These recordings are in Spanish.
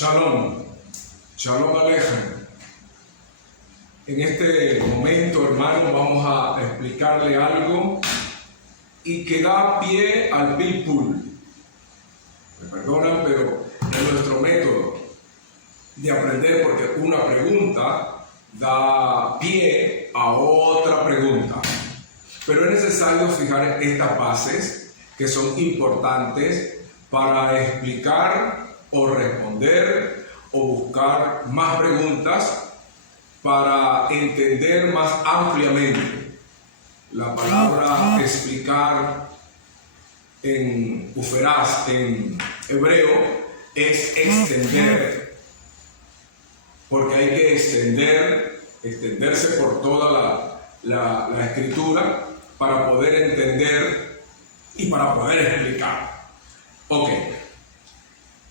Shalom, Shalom Alejem. En este momento, hermano, vamos a explicarle algo y que da pie al pilpul. Me perdonan, pero es nuestro método de aprender, porque una pregunta da pie a otra pregunta. Pero es necesario fijar estas bases que son importantes para explicar o responder o buscar más preguntas para entender más ampliamente. La palabra explicar en uferaz, en hebreo, es extender, porque hay que extenderse por toda la escritura para poder entender y para poder explicar. Ok.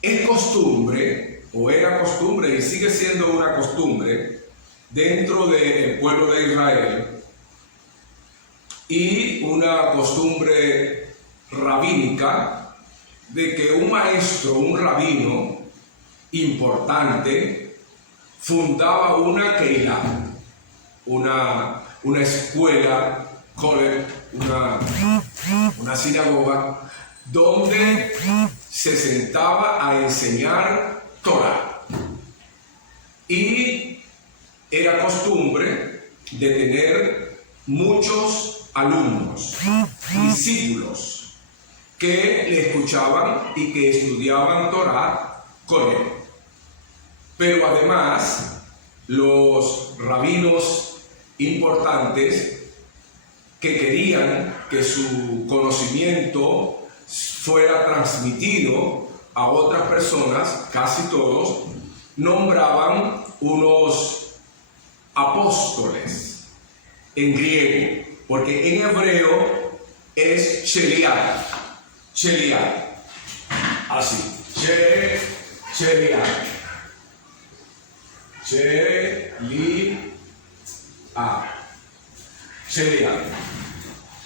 Es costumbre, o era costumbre y sigue siendo una costumbre dentro del pueblo de Israel, y una costumbre rabínica, de que un maestro, un rabino importante, fundaba una keilah, una escuela, una sinagoga, donde se sentaba a enseñar Torah. Y era costumbre de tener muchos alumnos, discípulos, que le escuchaban y que estudiaban Torah con él. Pero además, los rabinos importantes que querían que su conocimiento fuera transmitido a otras personas, casi todos, nombraban unos apóstoles en griego, porque en hebreo es Sheliah, así, Sheliah,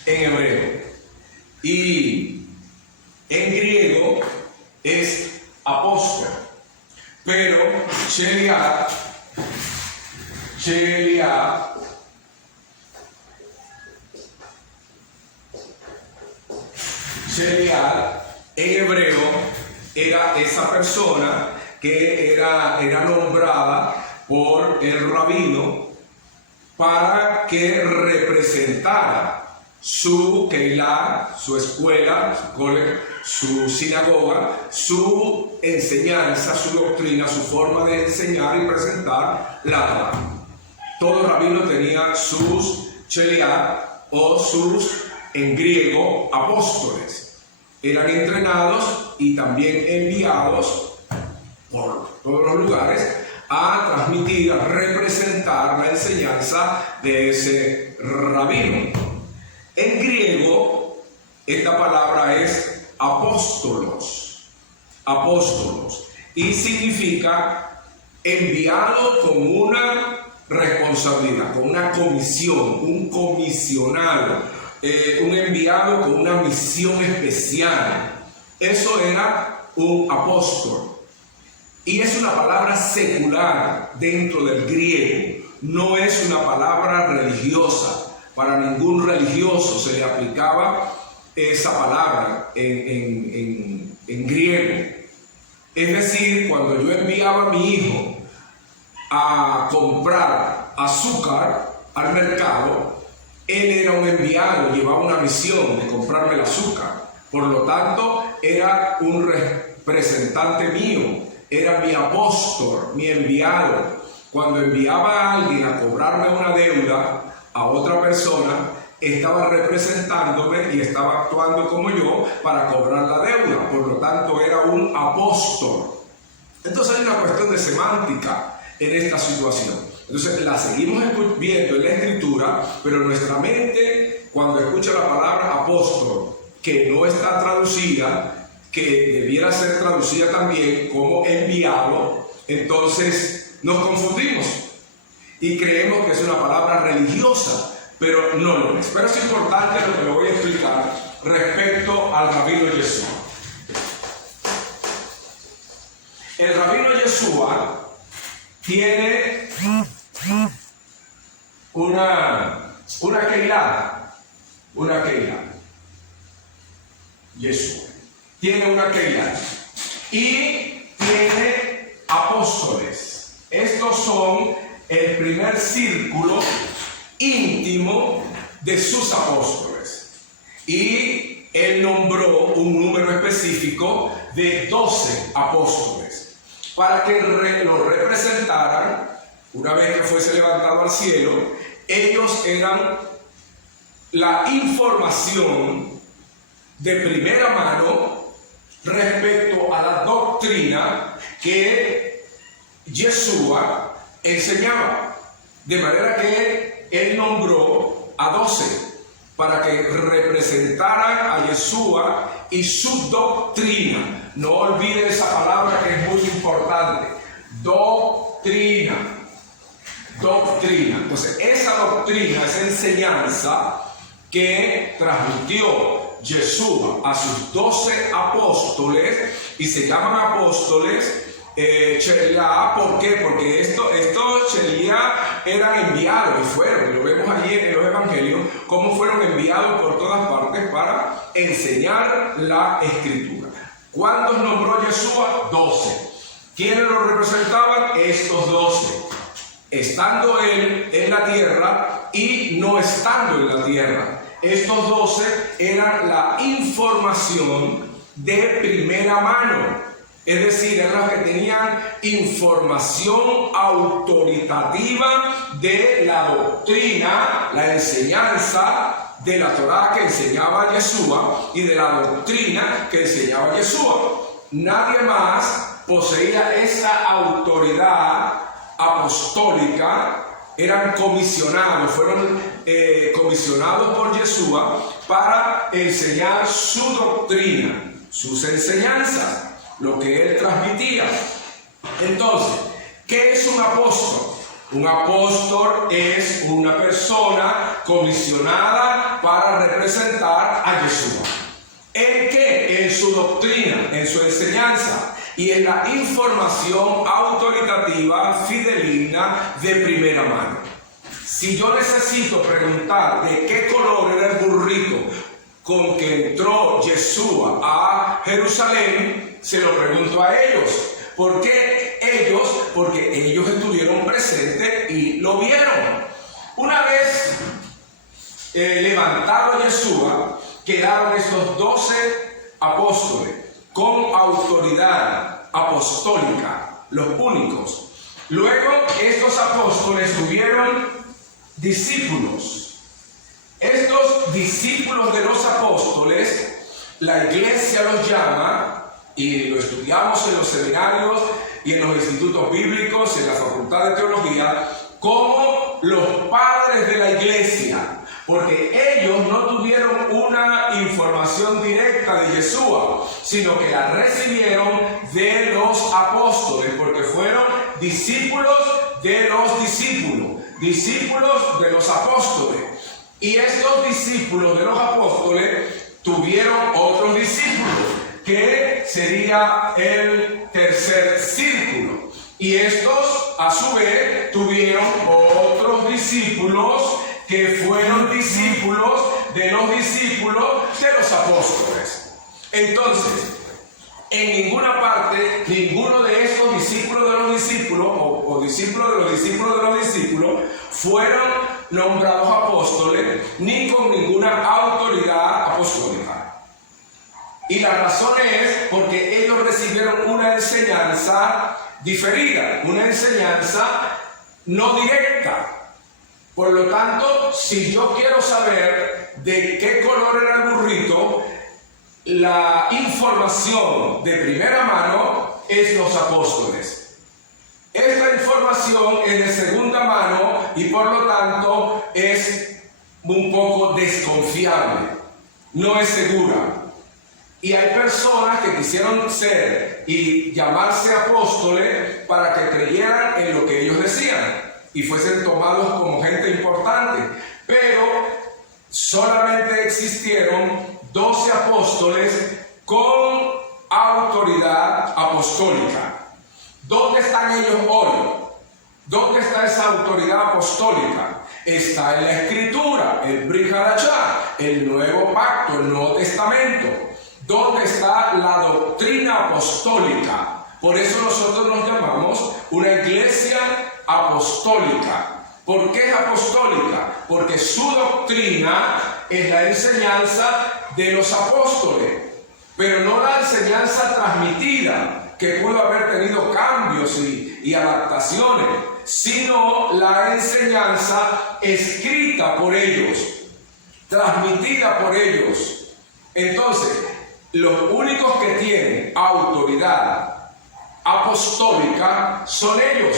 en hebreo, y en griego es apóstol, pero Sheliah en hebreo era esa persona que era nombrada por el rabino para que representara su keilah, su escuela, su sinagoga, su enseñanza, su doctrina, su forma de enseñar y presentar la Torah. Todo rabino tenía sus sheliach o sus, en griego, apóstoles. Eran entrenados y también enviados por todos los lugares a transmitir, a representar la enseñanza de ese rabino. En griego, esta palabra es apóstolos, y significa enviado con una responsabilidad, con una comisión, un comisionado, un enviado con una misión especial. Eso era un apóstol. Y es una palabra secular dentro del griego, no es una palabra religiosa. Para ningún religioso se le aplicaba esa palabra en griego. Es decir, cuando yo enviaba a mi hijo a comprar azúcar al mercado, él era un enviado, llevaba una misión de comprarme el azúcar. Por lo tanto, era un representante mío, era mi apóstol, mi enviado. Cuando enviaba a alguien a cobrarme una deuda a otra persona, estaba representándome y estaba actuando como yo para cobrar la deuda. Por lo tanto, era un apóstol. Entonces hay una cuestión de semántica en esta situación. Entonces la seguimos viendo en la escritura, pero nuestra mente, cuando escucha la palabra apóstol, que no está traducida, que debiera ser traducida también como enviado, entonces nos confundimos y creemos que es una palabra religiosa, pero no lo es. Pero es importante lo que le voy a explicar respecto al rabino Yeshua. El rabino Yeshua tiene una Keilah. Yeshua tiene una Keilah y tiene apóstoles. Estos son el primer círculo íntimo de sus apóstoles. Y él nombró un número específico de 12 apóstoles para que lo representaran. Una vez que fuese levantado al cielo, ellos eran la información de primera mano respecto a la doctrina que Yeshua enseñaba. De manera que él nombró a 12 para que representaran a Yeshua y su doctrina. No olviden esa palabra que es muy importante. Doctrina. Entonces, esa doctrina, esa enseñanza que transmitió Yeshua a sus 12 apóstoles, y se llaman apóstoles Cheliá. ¿Por qué? Porque estos Cheliá eran enviados y fueron, lo vemos allí en los evangelios, cómo fueron enviados por todas partes para enseñar la escritura. ¿Cuántos nombró Yeshua? 12. ¿Quiénes lo representaban? Estos 12. Estando él en la tierra y no estando en la tierra. Estos 12 eran la información de primera mano. Es decir, eran los que tenían información autoritativa de la doctrina, la enseñanza de la Torá que enseñaba Yeshua y de la doctrina que enseñaba Yeshua. Nadie más poseía esa autoridad apostólica. Eran comisionados, fueron comisionados por Yeshua para enseñar su doctrina, sus enseñanzas, lo que él transmitía. Entonces, ¿qué es un apóstol? Un apóstol es una persona comisionada para representar a Yeshua. ¿En qué? En su doctrina, en su enseñanza y en la información autoritativa, fidedigna, de primera mano. Si yo necesito preguntar de qué color era el burrito con que entró Yeshua a Jerusalén, se lo pregunto a ellos. ¿Por qué ellos? Porque ellos estuvieron presentes y lo vieron. Una vez levantado Yeshua, quedaron estos 12 apóstoles con autoridad apostólica, los únicos. Luego estos apóstoles tuvieron discípulos. Estos discípulos de los apóstoles, la iglesia los llama, y lo estudiamos en los seminarios y en los institutos bíblicos, en la facultad de teología, como los padres de la iglesia, porque ellos no tuvieron una información directa de Yeshua, sino que la recibieron de los apóstoles, porque fueron discípulos de los discípulos, discípulos de los apóstoles. Y estos discípulos de los apóstoles tuvieron otros discípulos, que sería el tercer círculo. Y estos, a su vez, tuvieron otros discípulos que fueron discípulos de los discípulos de los apóstoles. Entonces, en ninguna parte, ninguno de estos discípulos de los discípulos, o discípulos de los discípulos de los discípulos, fueron nombrados apóstoles, ni con ninguna autoridad apostólica. Y la razón es porque ellos recibieron una enseñanza diferida, una enseñanza no directa. Por lo tanto, si yo quiero saber de qué color era el burrito, la información de primera mano es los apóstoles. Esta información es de segunda mano y por lo tanto es un poco desconfiable, no es segura. Y hay personas que quisieron ser y llamarse apóstoles para que creyeran en lo que ellos decían y fuesen tomados como gente importante. Pero solamente existieron 12 apóstoles con autoridad apostólica. ¿Dónde están ellos hoy? ¿Dónde está esa autoridad apostólica? Está en la Escritura, el Brit Hadashah, el Nuevo Pacto, el Nuevo Testamento. ¿Dónde está la doctrina apostólica? Por eso nosotros nos llamamos una iglesia apostólica. ¿Por qué es apostólica? Porque su doctrina es la enseñanza de los apóstoles, pero no la enseñanza transmitida, que pudo haber tenido cambios y adaptaciones, sino la enseñanza escrita por ellos, transmitida por ellos. Entonces, los únicos que tienen autoridad apostólica son ellos.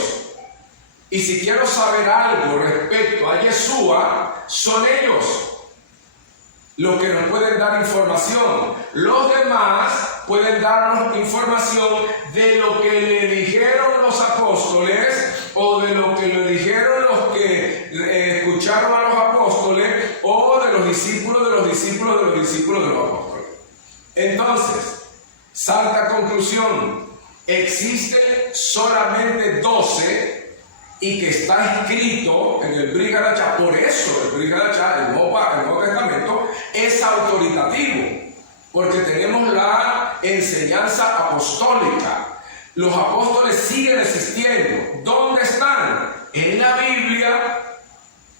Y si quiero saber algo respecto a Yeshua, son ellos los que nos pueden dar información. Los demás pueden darnos información de lo que le dijeron los apóstoles, o de lo que le dijeron los que escucharon a los apóstoles, o de los discípulos de los discípulos de los discípulos de los apóstoles. Entonces, santa conclusión: existen solamente 12 y que está escrito en el Brit Hadashah. Por eso el Brit Hadashah, el Nuevo Testamento, es autoritativo, porque tenemos la enseñanza apostólica. Los apóstoles siguen existiendo. ¿Dónde están? En la Biblia.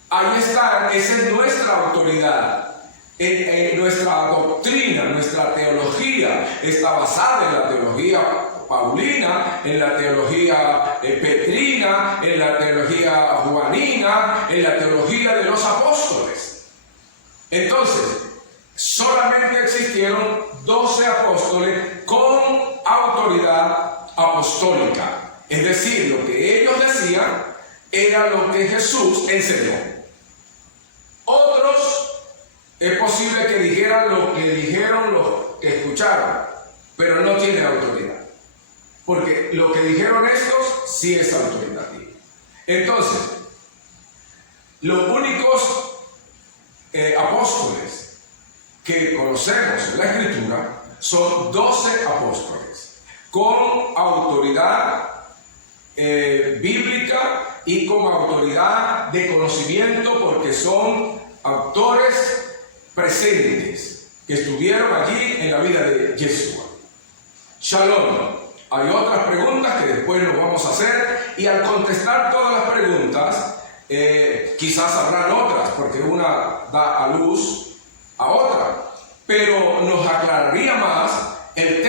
Ahí están. Esa es nuestra autoridad. Nuestra doctrina, nuestra teología está basada en la teología paulina, en la teología petrina, en la teología juanina, en la teología de los apóstoles. Entonces, solamente existieron 12 apóstoles con autoridad apostólica. Es decir, lo que ellos decían era lo que Jesús enseñó. Otros, es posible que dijeran lo que dijeron los que escucharon, pero no tienen autoridad. Porque lo que dijeron estos sí es autoritativo. Entonces, los únicos apóstoles que conocemos en la Escritura son 12 apóstoles con autoridad bíblica y con autoridad de conocimiento, porque son autores presentes que estuvieron allí en la vida de Yeshua. Shalom. Hay otras preguntas que después nos vamos a hacer, y al contestar todas las preguntas, quizás habrán otras, porque una da a luz a otra, pero nos aclararía más el tema.